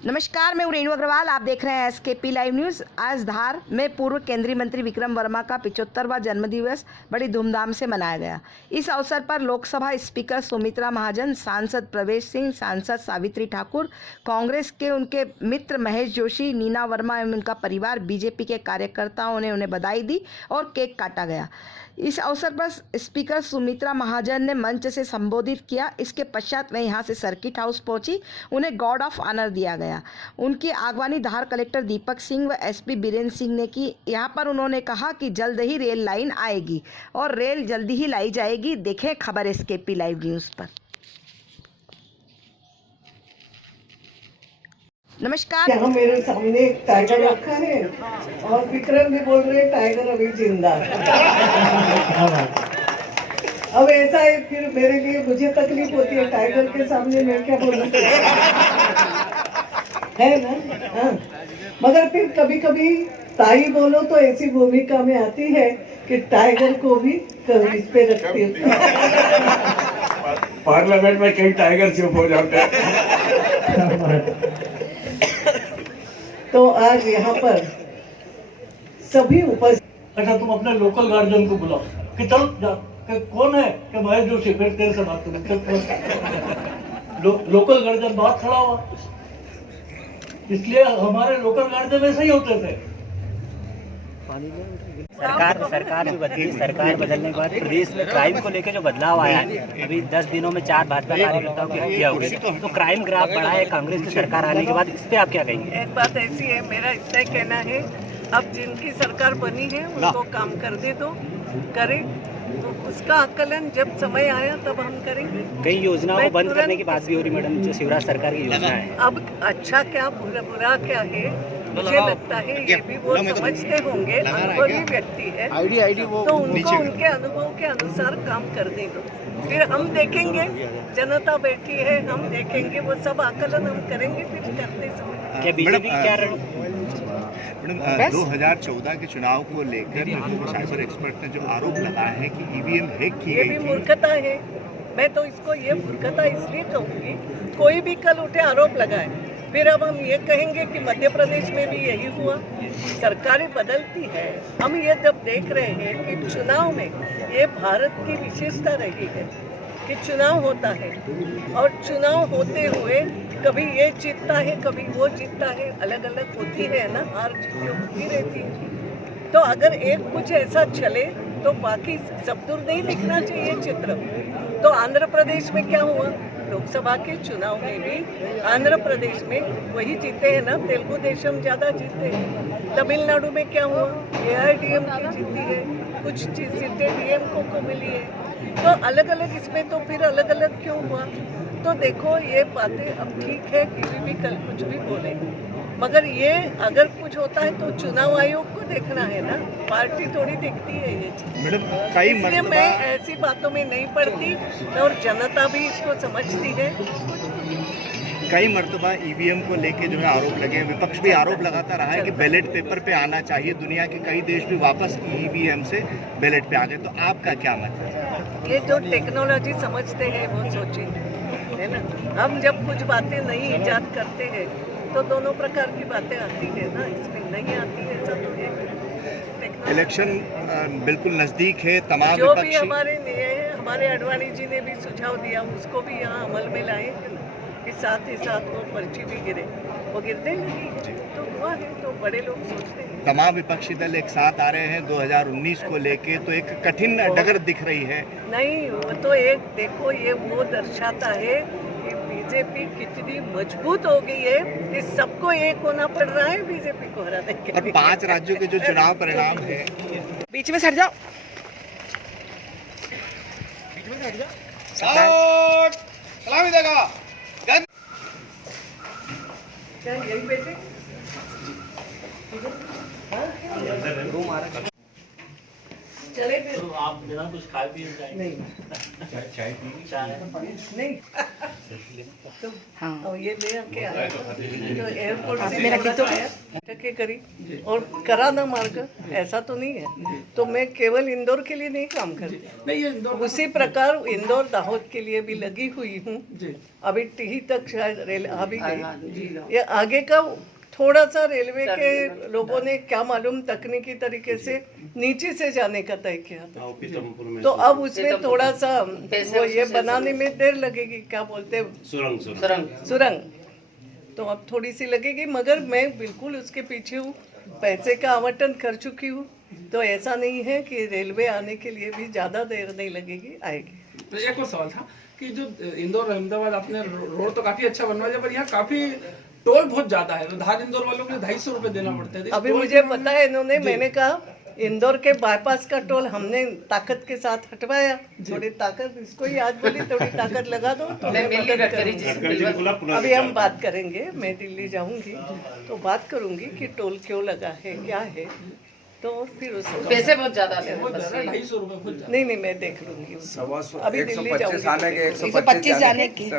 नमस्कार, मैं रेणु अग्रवाल। आप देख रहे हैं एसकेपी लाइव न्यूज़। आज धार में पूर्व केंद्रीय मंत्री विक्रम वर्मा का 75वां जन्मदिवस बड़ी धूमधाम से मनाया गया। इस अवसर पर लोकसभा स्पीकर सुमित्रा महाजन, सांसद प्रवेश सिंह, सांसद सावित्री ठाकुर, कांग्रेस के उनके मित्र महेश जोशी, नीना वर्मा एवं उनका परिवार, बीजेपी के कार्यकर्ताओं ने उन्हें बधाई दी और केक काटा गया। इस अवसर पर स्पीकर सुमित्रा महाजन ने मंच से संबोधित किया। इसके पश्चात वे यहां से सर्किट हाउस पहुंची। उन्हें गॉर्ड ऑफ ऑनर दिया गया। उनकी आगवानी धार कलेक्टर दीपक सिंह व एसपी बीरेंद्र सिंह ने की। यहां पर उन्होंने कहा कि जल्द ही रेल लाइन आएगी और रेल जल्दी ही लाई जाएगी। देखें खबर एसकेपी लाइव न्यूज़ पर। नमस्कार। यहाँ मेरे सामने एक टाइगर रखा है और विक्रम भी बोल रहे हैं टाइगर अभी जिंदा है। अब ऐसा है, फिर मेरे लिए मुझे तकलीफ होती है, टाइगर के सामने मैं क्या बोलूं है ना। हाँ, मगर फिर कभी कभी ताई बोलो तो ऐसी भूमिका में आती है कि टाइगर को भी इस पे रखती है। पार्लियामेंट में कई टाइगर चुप हो जाते हैं। तो आज यहाँ पर सभी उपस्थित। अच्छा, तुम अपने लोकल गार्जियन को बुलाओ कि चल जा, कि कौन है कि महेश जोशी, फिर तेरे से बात करें। लोकल गार्जियन बात खड़ा हुआ, इसलिए हमारे लोकल गार्जियन ऐसे ही होते थे। सरकार भी बदली। सरकार बदलने के बाद प्रदेश में क्राइम को लेकर जो बदलाव आया है, अभी 10 दिनों में 4 भाजपा कार्यकर्ताओं की हत्या हुई, तो क्राइम ग्राफ बढ़ा है कांग्रेस की सरकार आने के बाद। इस पे आप क्या कहेंगे? एक बात ऐसी है, मेरा इतना ही कहना है, अब जिनकी सरकार बनी है उनको काम कर दे दो, करें, तो उसका आकलन जब समय आया तब हम करेंगे। कई योजनाओं को बंद करने की बात भी हो रही मैडम, जो शिवराज सरकार की योजना है। अब अच्छा क्या बुरा क्या है, मुझे लगता है ये भी वो समझते होंगे, अनुभवी व्यक्ति है, तो उनको उनके अनुभव के अनुसार काम कर दे दो। फिर हम देखेंगे, जनता बैठी है, हम देखेंगे, वो सब आकलन हम करेंगे फिर करते समय। क्या बीजेपी क्या मैडम 2014 के चुनाव को लेकर साइबर एक्सपर्ट ने जो आरोप लगाया है कि ईवीएम हैक की ये गई भी थी। मूर्खता है। मैं तो इसको ये मूर्खता इसलिए कहूँगी, कोई भी कल उठे आरोप लगाए, फिर अब हम ये कहेंगे कि मध्य प्रदेश में भी यही हुआ। सरकारें बदलती है। हम ये जब देख रहे हैं कि चुनाव में ये भारत की विशेषता रही है कि चुनाव होता है और चुनाव होते हुए कभी ये जीतता है, कभी वो जीतता है, अलग अलग होती है ना, हार जीत होती रहती है। तो अगर एक कुछ ऐसा चले तो बाकी सब दूर नहीं दिखना चाहिए चित्र। तो आंध्र प्रदेश में क्या हुआ, लोकसभा के चुनाव में भी आंध्र प्रदेश में वही जीते हैं ना, तेलुगु देशम ज़्यादा जीते हैं। तमिलनाडु में क्या हुआ, AIADMK जीती है, कुछ सीटें DMK को मिली है। तो अलग अलग इसमें तो फिर अलग अलग क्यों हुआ? तो देखो ये बातें अब ठीक है, किसी भी कल कुछ भी बोले, मगर ये अगर कुछ होता है तो चुनाव आयोग को देखना है ना, पार्टी थोड़ी देखती है ये चीज। मैडम कई इसलिए मैं ऐसी बातों में नहीं पड़ती और जनता भी इसको समझती है। कई मर्तबा ईवीएम को लेके जो है आरोप लगे, विपक्ष भी आरोप लगाता रहा है कि बैलेट पेपर पे आना चाहिए। दुनिया के कई देश भी वापस ईवीएम से बैलेट पे आ गए, तो आपका क्या मत है? ये जो टेक्नोलॉजी समझते हैं वो सोचे, है ना। हम जब कुछ बातें नहीं ईजाद करते हैं तो दोनों प्रकार की बातें आती है ना, इसमें नहीं आती है ऐसा तो है। इलेक्शन बिल्कुल नजदीक है, तमाम जो भी विपक्षी हमारे लिए है, हमारे अडवाणी जी ने भी सुझाव दिया, उसको भी यहाँ अमल में लाए कि साथ ही साथ वो पर्ची भी गिरे, वो गिरने लगी तो हुआ है। तो बड़े लोग सोचते हैं, तमाम विपक्षी दल एक साथ आ रहे हैं 2019 को लेके, तो एक कठिन डगर दिख रही है। नहीं, वो तो एक देखो, ये वो दर्शाता है कि बीजेपी कितनी मजबूत हो गई है कि सबको एक होना पड़ रहा है बीजेपी को हराने के लिए। और 5 राज्यों के जो चुनाव परिणाम है, बीच में सट जाओ, सलामी देगा। क्या यही बैठे? चले फिर तो आप बिना कुछ खाए पिए जाएंगे? नहीं चाय चाय नहीं तो अब ये ले आके आया तो एयरपोर्ट से मेरा तो टके करी और करा ना मार्कर, ऐसा तो नहीं है। तो मैं केवल इंदौर के लिए नहीं काम करती, नहीं ये इंदौर उसी प्रकार इंदौर दाहोद के लिए भी लगी हुई हूँ। अभी टीही तक शायद रेल आ भी गई। ये आगे का थोड़ा सा रेलवे के लोगों ने क्या मालूम तकनीकी तरीके से नीचे से जाने का तय किया था, तो अब उसमें थोड़ा सा वो ये बनाने में देर लगेगी, क्या बोलते हैं सुरंग, तो अब थोड़ी सी लगेगी, मगर मैं बिल्कुल उसके पीछे हूँ, पैसे का आवंटन कर चुकी हूँ। तो ऐसा नहीं है कि रेलवे आने के लिए भी ज़्यादा देर नहीं लगेगी, आएगी। तो एक और सवाल था कि जो इंदौर अहमदाबाद आपने रोड तो काफी अच्छा बनवा दिया, पर यहाँ काफी टोल बहुत ज्यादा है। तो धार इंदौर वालों को 250 रुपए देना पड़ता है। अभी मुझे पता है इन्होंने, मैंने कहा इंदौर के बाईपास का टोल हमने ताकत के साथ हटवाया, थोड़ी ताकत इसको ही आज बोली, थोड़ी ताकत लगा दो तो मैं मदद करूंगी। अभी हम बात करेंगे, मैं दिल्ली जाऊंगी तो बात करूंगी कि टोल क्यों लगा है, क्या है, तो फिर उसको पैसे बहुत ज्यादा ले 250 रुपए बहुत ज्यादा। नहीं मैं देख लूंगी, अभी दिल्ली जाऊंगी। 125 जाने की